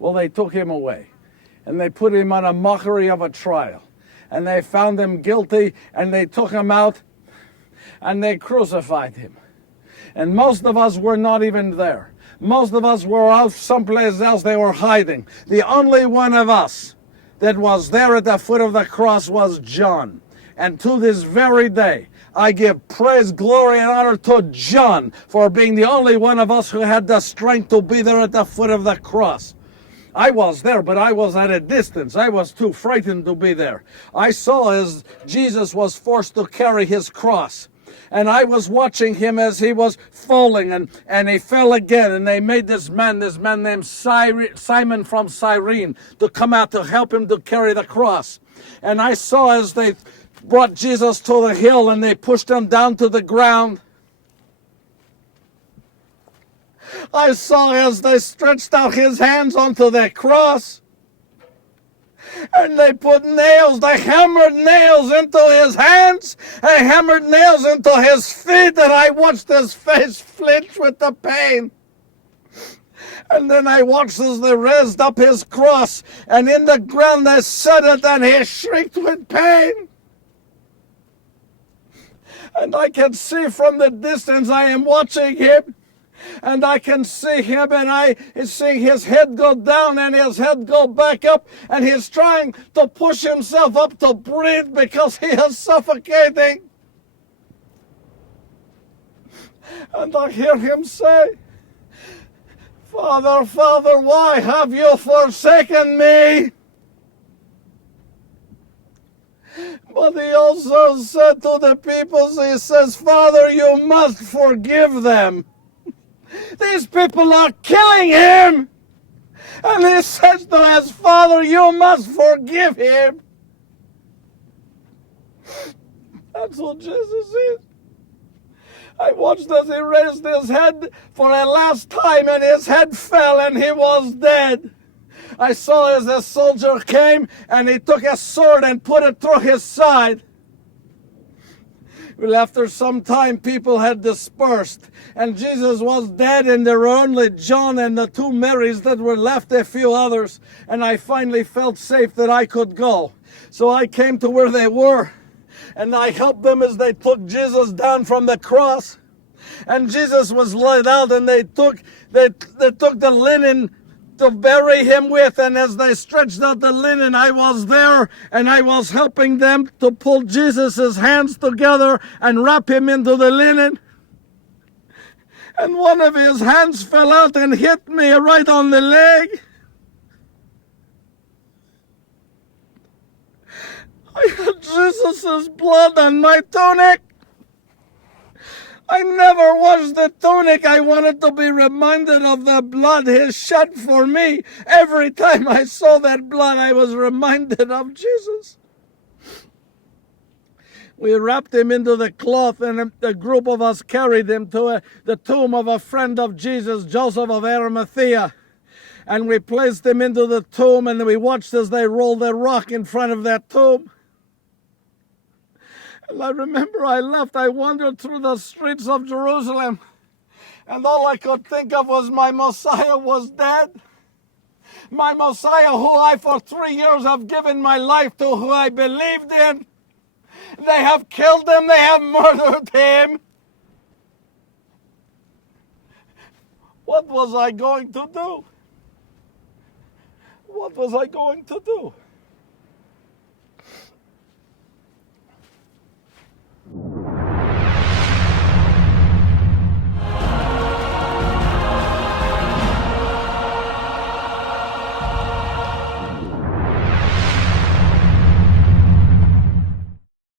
Well, they took him away, and they put him on a mockery of a trial, and they found him guilty, and they took him out, and they crucified him. And most of us were not even there. Most of us were out someplace else. They were hiding. The only one of us that was there at the foot of the cross was John. And to this very day, I give praise, glory, and honor to John for being the only one of us who had the strength to be there at the foot of the cross. I was there, but I was at a distance. I was too frightened to be there. I saw as Jesus was forced to carry his cross. And I was watching him as he was falling, and he fell again. And they made this man named Simon from Cyrene, to come out to help him to carry the cross. And I saw as they brought Jesus to the hill and they pushed him down to the ground. I saw as they stretched out his hands onto the cross. And they put nails, they hammered nails into his hands, they hammered nails into his feet, and I watched his face flinch with the pain. And then I watched as they raised up his cross, and in the ground they set it, and he shrieked with pain. And I can see from the distance, I am watching him, and I can see him, and I see his head go down and his head go back up, and he's trying to push himself up to breathe because he is suffocating. And I hear him say, "Father, Father, why have you forsaken me?" But he also said to the people, he says, "Father, you must forgive them. These people are killing him." And he says to his Father, "You must forgive him." That's what Jesus is. I watched as he raised his head for a last time, and his head fell and he was dead. I saw as a soldier came and he took a sword and put it through his side. Well, after some time, people had dispersed, and Jesus was dead, and there were only John and the two Marys that were left, a few others, and I finally felt safe that I could go. So I came to where they were, and I helped them as they took Jesus down from the cross. And Jesus was laid out, and they took the linen to bury him with, and as they stretched out the linen, I was there, and I was helping them to pull Jesus' hands together and wrap him into the linen. And one of his hands fell out and hit me right on the leg. I had Jesus' blood on my tunic. I never washed the tunic. I wanted to be reminded of the blood he shed for me. Every time I saw that blood, I was reminded of Jesus. We wrapped him into the cloth, and a group of us carried him to the tomb of a friend of Jesus, Joseph of Arimathea. And we placed him into the tomb, and we watched as they rolled the rock in front of that tomb. And I remember I wandered through the streets of Jerusalem, and all I could think of was my Messiah was dead. My Messiah, who I for 3 years have given my life to, who I believed in. They have killed him, they have murdered him. What was I going to do? What was I going to do?